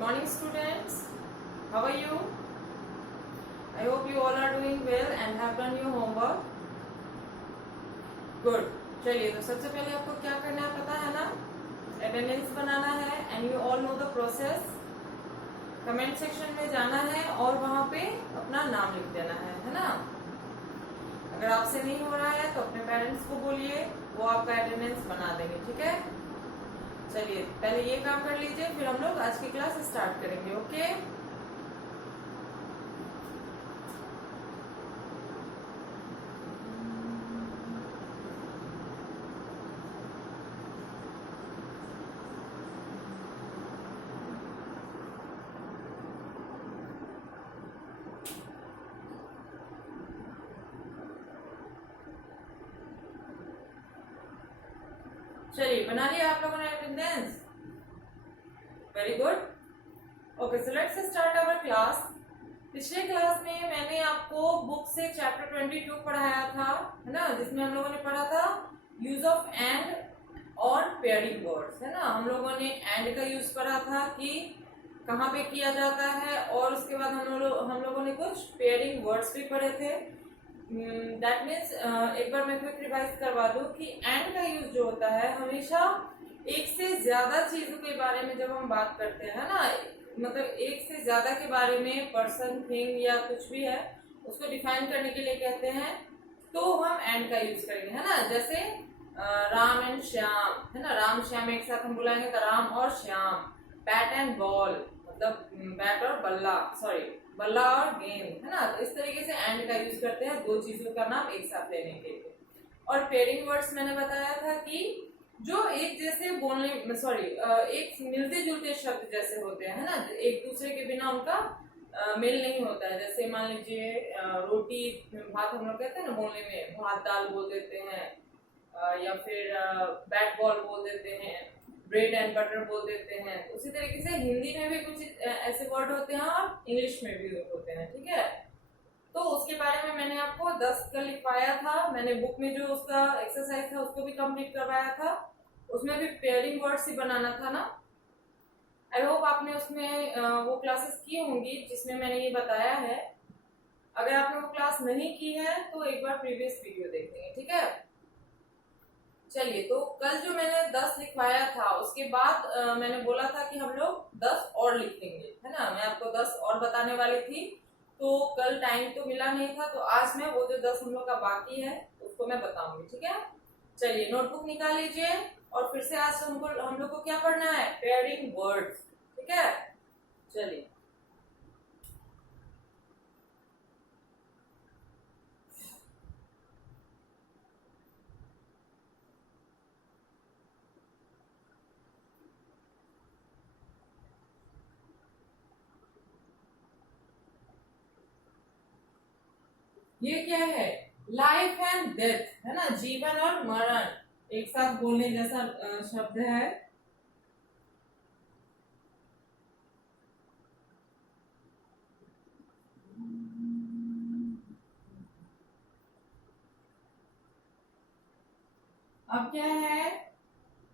Morning students, how are you? I hope you all are doing well and have done your homework. Good. चलिए तो सबसे पहले आपको क्या करना है पता है ना, अटेंडेंस बनाना है and you all know the process. Comment section में जाना है और वहां पे अपना नाम लिख देना है ना. अगर आपसे नहीं हो रहा है तो अपने पेरेंट्स को बोलिए, वो आपका अटेंडेंस बना देंगे. ठीक है, चलिए पहले ये काम कर लीजिए, फिर हम लोग आज की क्लास स्टार्ट करेंगे. ओके चलिए बना लिया आप लोगों ने attendance. Very good. Okay, so let's start our class. पिछले क्लास में मैंने आपको बुक से चैप्टर 22 पढ़ाया था, है ना, जिसमें हम लोगों ने पढ़ा था यूज ऑफ एंड और पेयरिंग वर्ड्स, है ना. हम लोगों ने एंड का यूज पढ़ा था कि कहाँ पे किया जाता है, और उसके बाद हम लोगों ने कुछ पेयरिंग वर्ड्स भी पढ़े थे. दैट मीन्स एक बार मैं क्विक रिवाइज करवा दूं कि एंड का यूज जो होता है हमेशा एक से ज्यादा चीजों के बारे में जब हम बात करते हैं ना, मतलब एक से ज्यादा के बारे में, पर्सन, थिंग या कुछ भी है, उसको डिफाइन करने के लिए कहते हैं, तो हम एंड का यूज करेंगे, है ना. जैसे राम एंड श्याम, है ना, राम श्याम एक साथ हम बुलाएंगे तो राम और श्याम. बैट एंड बॉल, मतलब बैट और बल्ला, सॉरी बल्ला और गेंद, है ना. तो इस तरीके से एंड का यूज करते हैं दो चीजों का नाम एक साथ लेने के लिए. और पेयरिंग वर्ड्स मैंने बताया था कि जो एक जैसे बोलने, सॉरी एक मिलते जुलते शब्द जैसे होते हैं, है ना, एक दूसरे के बिना उनका मेल नहीं होता है. जैसे मान लीजिए रोटी भात हम लोग कहते हैं ना, बोलने में भात दाल बोल देते हैं, या फिर बैट बॉल बोल देते हैं, ब्रेड एंड बटर बोल देते हैं. उसी तरीके से हिंदी में भी कुछ ऐसे वर्ड होते हैं और इंग्लिश में भी होते हैं. ठीक है, तो उसके बारे में मैंने आपको 10 का लिखवाया था. मैंने बुक में जो उसका एक्सरसाइज था उसको भी कंप्लीट करवाया था. उसमें भी पेयरिंग वर्ड्स ही बनाना था ना. आई होप आपने उसमें वो क्लासेस की होंगी जिसमें मैंने ये बताया है. अगर आपने वो क्लास नहीं की है तो एक बार प्रीवियस वीडियो देख लेंगे. ठीक है, चलिए तो कल जो मैंने 10 लिखवाया था उसके बाद मैंने बोला था कि हम लोग 10 और लिख लेंगे, है ना. मैं आपको 10 और बताने वाली थी, तो कल टाइम तो मिला नहीं था, तो आज मैं वो जो 10 हम लोग का बाकी है उसको मैं बताऊंगी. ठीक है, चलिए नोटबुक निकाल लीजिए और फिर से आज हम लोग को क्या पढ़ना है, पेयरिंग वर्ड्स. ठीक है, चलिए ये क्या है, लाइफ एंड डेथ, है ना, जीवन और मरण एक साथ बोलने जैसा शब्द है. अब क्या है,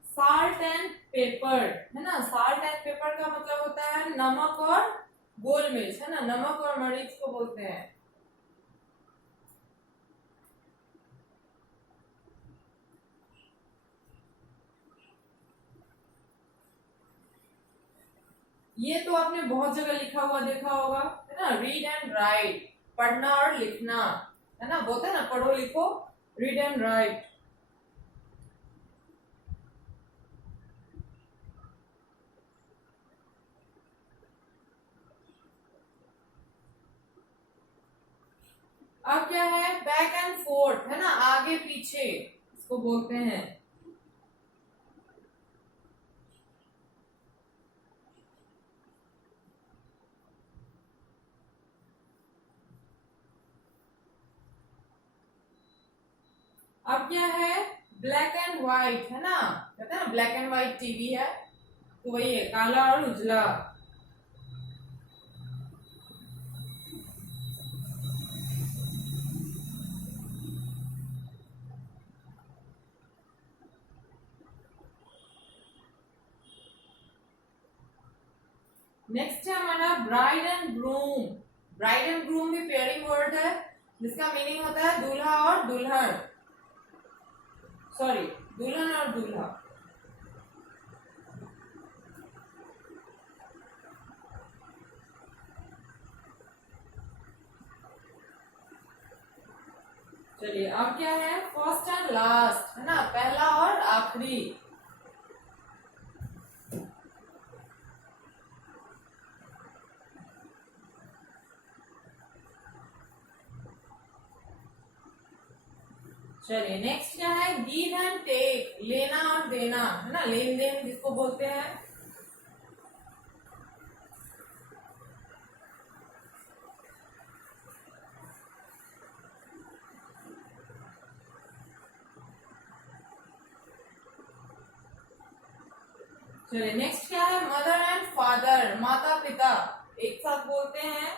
साल्ट एंड पेपर, है ना. साल्ट एंड पेपर का मतलब होता है नमक और गोल मिर्च, है ना, नमक और मरीच को बोलते हैं. ये तो आपने बहुत जगह लिखा हुआ देखा होगा, है ना, रीड एंड राइट, पढ़ना और लिखना, है ना, बोलते हैं ना पढ़ो लिखो, रीड एंड राइट. अब क्या है, बैक एंड फोर्थ, है ना, आगे पीछे इसको बोलते हैं. अब क्या है, ब्लैक एंड व्हाइट, है ना, कहते हैं ना ब्लैक एंड व्हाइट टीवी है, तो वही है काला और उजला. नेक्स्ट है हमारा bride and groom. Bride and groom भी पेयरिंग वर्ड है, जिसका मीनिंग होता है दूल्हा और दुल्हन, सॉरी दुल्हन और दूल्हा। चलिए अब क्या है, फर्स्ट एंड लास्ट है ना, पहला और आखिरी। चलिए नेक्स्ट क्या है, गिव एंड टेक, लेना और देना है ना, लेन देन जिसको बोलते हैं। चलिए नेक्स्ट क्या है, मदर एंड फादर, माता पिता एक साथ बोलते हैं।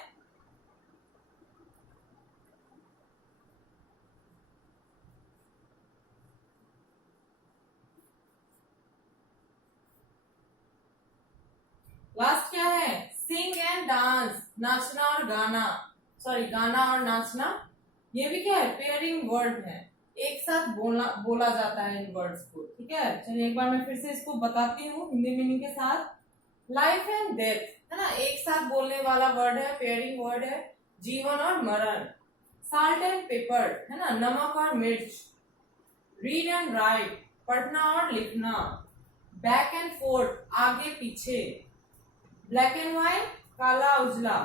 लास्ट क्या है, सिंग एंड डांस, नाचना और गाना, सॉरी गाना और नाचना, ये भी क्या है, पेयरिंग वर्ड है, एक साथ बोला जाता है इन वर्ड्स को। ठीक है, चलिए एक बार मैं फिर से इसको बताती हूँ हिंदी मीनिंग के साथ। लाइफ एंड डेथ है ना, एक साथ बोलने वाला वर्ड है, पेयरिंग वर्ड है, जीवन और मरण। साल्ट एंड पेपर है ना, नमक और मिर्च। रीड एंड राइट, पढ़ना और लिखना। बैक एंड फोर्थ, आगे पीछे। ब्लैक एंड व्हाइट, काला उजला।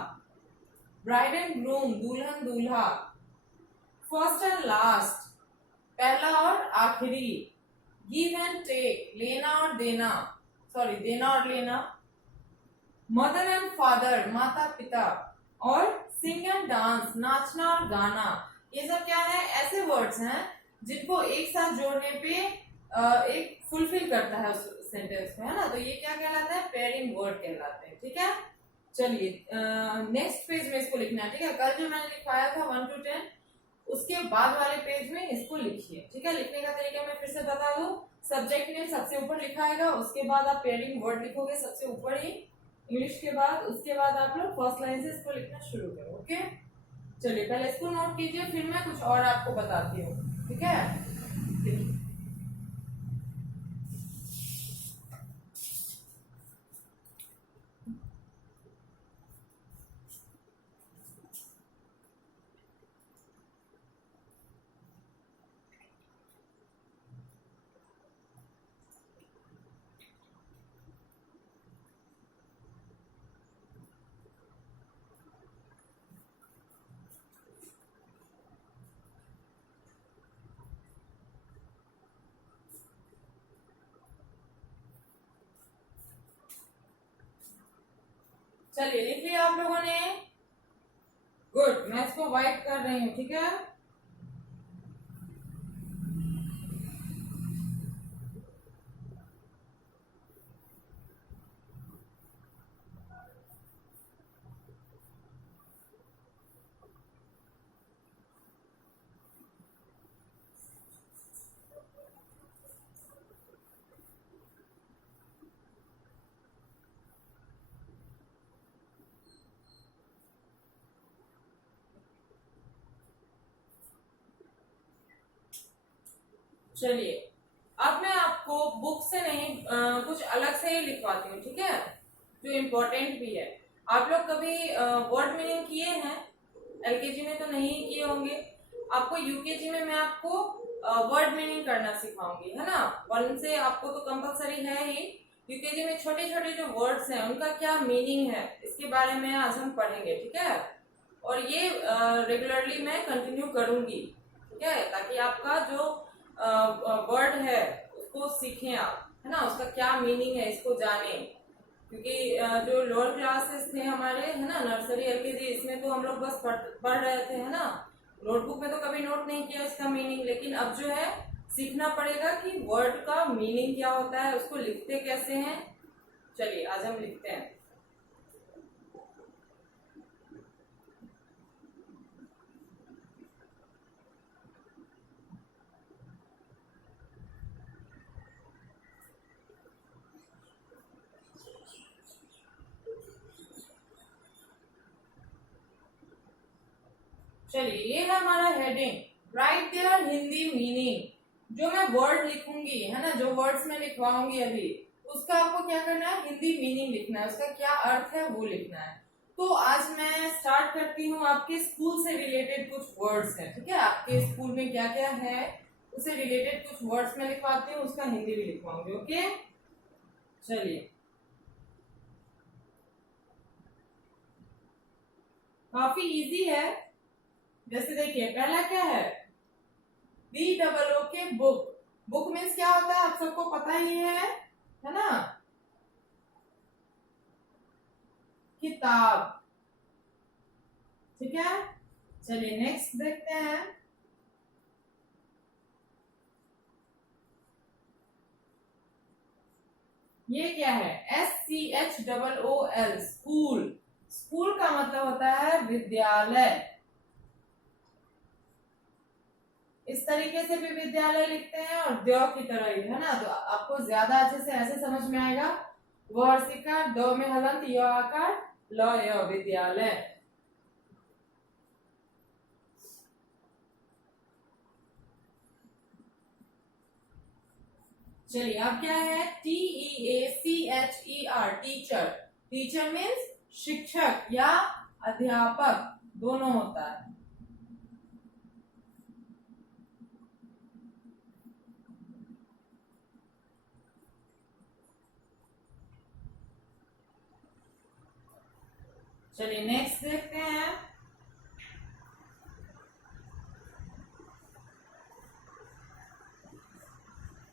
ब्राइड एंड ग्रूम, दुल्हन दूल्हा। फर्स्ट एंड लास्ट, पहला और आखिरी। गिव एंड टेक, लेना और देना, सॉरी देना और लेना। मदर एंड फादर, माता पिता। और सिंग एंड डांस, नाचना और गाना। ये सब क्या है, ऐसे वर्ड्स हैं जिनको एक साथ जोड़ने पे एक फुलफिल करता है उस सेंटेंस में, है ना, तो ये क्या कहलाता है, पेयरिंग वर्ड कहलाते हैं। ठीक है, चलिए नेक्स्ट पेज में इसको लिखना है। ठीक है, कल जो मैंने लिखवाया था 1 to 10, उसके बाद वाले पेज में इसको लिखिए। ठीक है, लिखने का तरीका मैं फिर से बता दूं, सब्जेक्ट नेम सबसे ऊपर लिखा आएगा, उसके बाद आप पेयरिंग वर्ड लिखोगे सबसे ऊपर ही इंग्लिश के बाद, उसके बाद आप लोग फर्स्ट लाइन से इसको लिखना शुरू करो। ओके, चलिए पहले इसको नोट कीजिए, फिर मैं कुछ और आपको बताती हूँ। ठीक है, देखिए चलिए लिख लिया आप लोगों ने, गुड। मैं इसको वाइट कर रही हूँ। ठीक है, चलिए अब मैं आपको बुक से नहीं कुछ अलग से ही लिखवाती हूँ। ठीक है, जो इम्पोर्टेंट भी है। आप लोग कभी वर्ड मीनिंग किए हैं, एलकेजी में तो नहीं किए होंगे, आपको यूकेजी में मैं आपको वर्ड मीनिंग करना सिखाऊंगी, है ना। 1 से आपको तो कंपलसरी है ही, यूकेजी में छोटे छोटे जो वर्ड्स हैं उनका क्या मीनिंग है इसके बारे में आज हम पढ़ेंगे। ठीक है, और ये रेगुलरली मैं कंटिन्यू करूंगी। ठीक है, ताकि आपका जो वर्ड है उसको सीखें आप, है ना, उसका क्या मीनिंग है इसको जाने। क्योंकि जो लोअर क्लासेस थे हमारे, है ना, नर्सरी एलकेजी, इसमें तो हम लोग बस पढ़ रहे थे, है ना, नोटबुक में तो कभी नोट नहीं किया इसका मीनिंग। लेकिन अब जो है सीखना पड़ेगा कि वर्ड का मीनिंग क्या होता है, उसको लिखते कैसे हैं। चलिए आज हम लिखते हैं। चलिए ये है हमारा heading right there Hindi meaning. जो मैं वर्ड लिखूंगी है ना, जो वर्ड्स मैं लिखवाऊंगी अभी, उसका आपको क्या करना है, हिंदी मीनिंग लिखना है, उसका क्या अर्थ है वो लिखना है। तो आज मैं स्टार्ट करती हूँ, आपके स्कूल से रिलेटेड कुछ वर्ड्स हैं, ठीक है, आपके स्कूल में क्या क्या है उससे रिलेटेड कुछ वर्ड्स मैं लिखवाती हूँ, उसका हिंदी भी लिखवाऊंगी। ओके चलिए, काफी इजी है। जैसे देखिए पहला क्या है, BOO के बुक। बुक मीन्स क्या होता है आप सबको पता ही है ना, किताब, ठीक है। चलिए नेक्स्ट देखते हैं, ये क्या है, SCHOOL स्कूल। स्कूल का मतलब होता है विद्यालय। इस तरीके से भी विद्यालय लिखते हैं और द्यो की तरह ही, है ना, तो आपको ज्यादा अच्छे से ऐसे समझ में आएगा। वर्षिका, दो में हलंत, य आकार, ल य, विद्यालय। चलिए अब क्या है, TEACHER टीचर। टीचर मीन्स शिक्षक या अध्यापक, दोनों होता है। चलिए नेक्स्ट देखते हैं,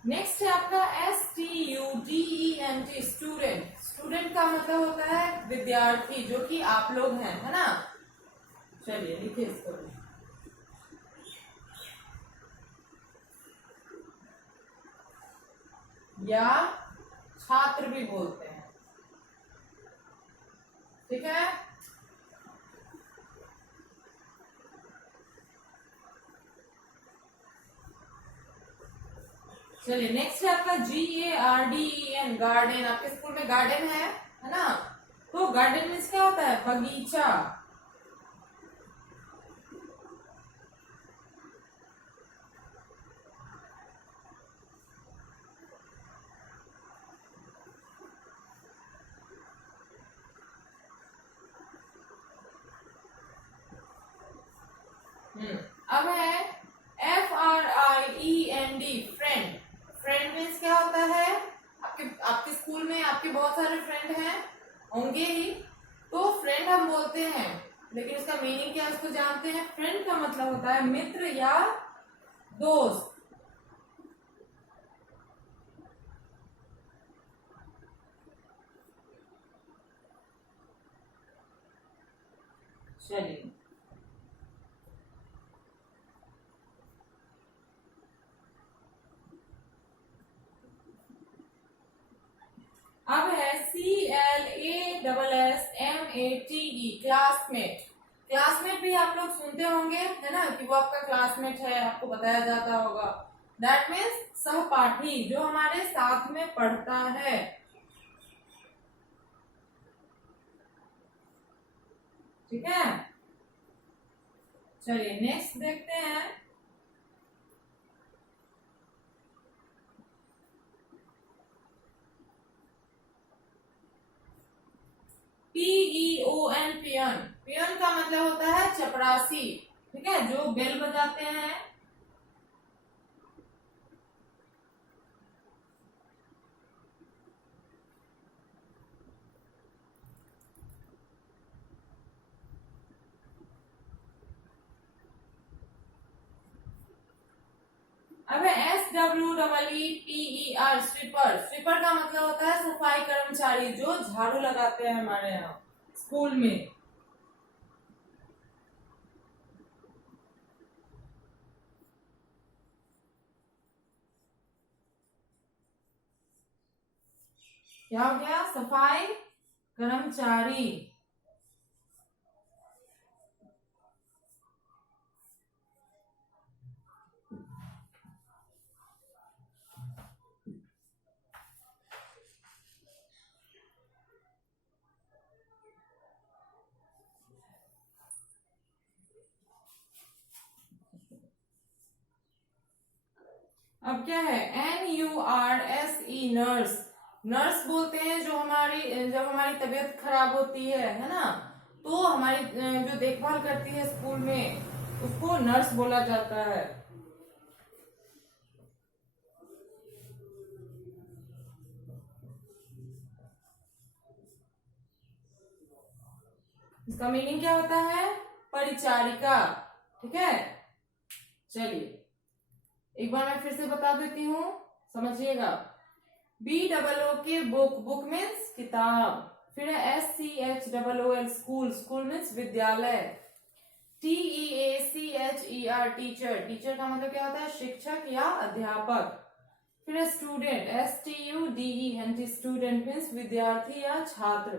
नेक्स्ट है आपका STUDENT स्टूडेंट। स्टूडेंट का मतलब होता है विद्यार्थी, जो कि आप लोग हैं, है ना। चलिए लिखिए इसको, या छात्र भी बोलते हैं, ठीक है। चलिए नेक्स्ट है आपका GARDEN गार्डन। आपके स्कूल में गार्डन है ना, तो गार्डन मीन्स क्या होता है, बगीचा। अब है FRIEND फ्रेंड। फ्रेंड मीन्स क्या होता है, आपके आपके स्कूल में आपके बहुत सारे फ्रेंड हैं, होंगे ही, तो फ्रेंड हम बोलते हैं, लेकिन उसका मीनिंग क्या है उसको जानते हैं। फ्रेंड का मतलब होता है मित्र या दोस्त। चलिए अब है CLASSMATE क्लासमेट। क्लासमेट भी आप लोग सुनते होंगे, है ना, कि वो आपका क्लासमेट है, आपको बताया जाता होगा। दैट मीन्स सहपाठी, जो हमारे साथ में पढ़ता है, ठीक है। चलिए नेक्स्ट देखते हैं, PEON पियन। पियन का मतलब होता है चपरासी, ठीक है, जो बेल बजाते हैं। अब SWEEPER स्वीपर। स्वीपर का मतलब होता है सफाई कर्मचारी, जो झाड़ू लगाते हैं हमारे यहाँ स्कूल में। क्या हो गया, सफाई कर्मचारी। अब क्या है, NURSE, नर्स। नर्स बोलते हैं जो जब हमारी तबीयत खराब होती है ना, तो हमारी जो देखभाल करती है स्कूल में, उसको नर्स बोला जाता है। इसका मीनिंग क्या होता है, परिचारिका। ठीक है, चलिए एक बार मैं फिर से बता देती हूँ, समझिएगा। BOO के बुक, बुक मीन्स किताब। फिर है SCHOOL, स्कूल, स्कूल मीन्स विद्यालय। TEACHER, टीचर, टीचर का मतलब क्या होता है, शिक्षक या अध्यापक। फिर है स्टूडेंट, STUDENT, स्टूडेंट मीन्स विद्यार्थी या छात्र।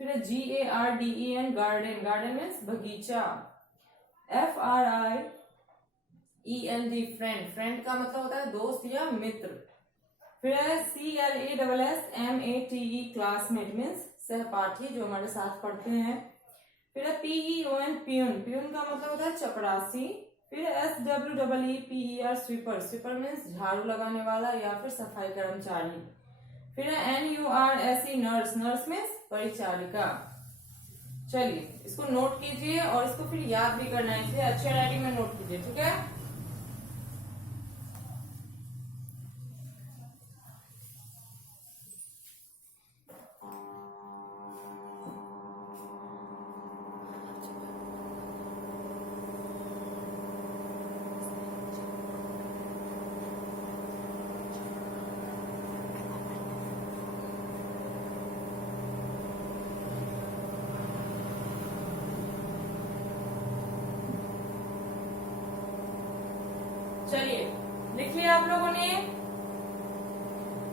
फिर है GARDEN, गार्डन, गार्डन मीन्स बगीचा। FRIEND, फ्रेंड, फ्रेंड का मतलब होता है दोस्त या मित्र। फिर है CLASSMATE, क्लासमेट मीन्स सहपाठी, जो हमारे साथ पढ़ते हैं। फिर है PEON, प्यून, प्यून का मतलब होता है चपरासी। फिर SWEEPER, स्वीपर, स्वीपर मीन्स झाड़ू लगाने वाला या फिर सफाई कर्मचारी। फिर है NURSE, नर्स, नर्स मीन्स परिचारिका। चलिए इसको नोट कीजिए और इसको फिर याद भी करना है, इसलिए अच्छे राइटिंग में नोट कीजिए। ठीक है, चलिए लिख लिया आप लोगों ने,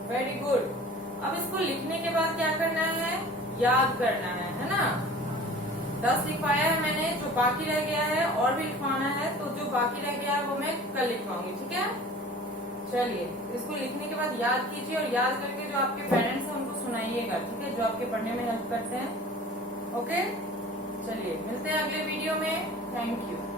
वेरी गुड। अब इसको लिखने के बाद क्या करना है, याद करना है ना। 10 लिखवाया है मैंने, जो बाकी रह गया है और भी लिखवाना है, तो जो बाकी रह गया है वो मैं कल लिखवाऊंगी। ठीक है, चलिए इसको लिखने के बाद याद कीजिए, और याद करके जो आपके पेरेंट्स हैं उनको सुनाइएगा। ठीक है, जो आपके पढ़ने में हेल्प करते हैं। ओके, चलिए मिलते हैं अगले वीडियो में। Thank you.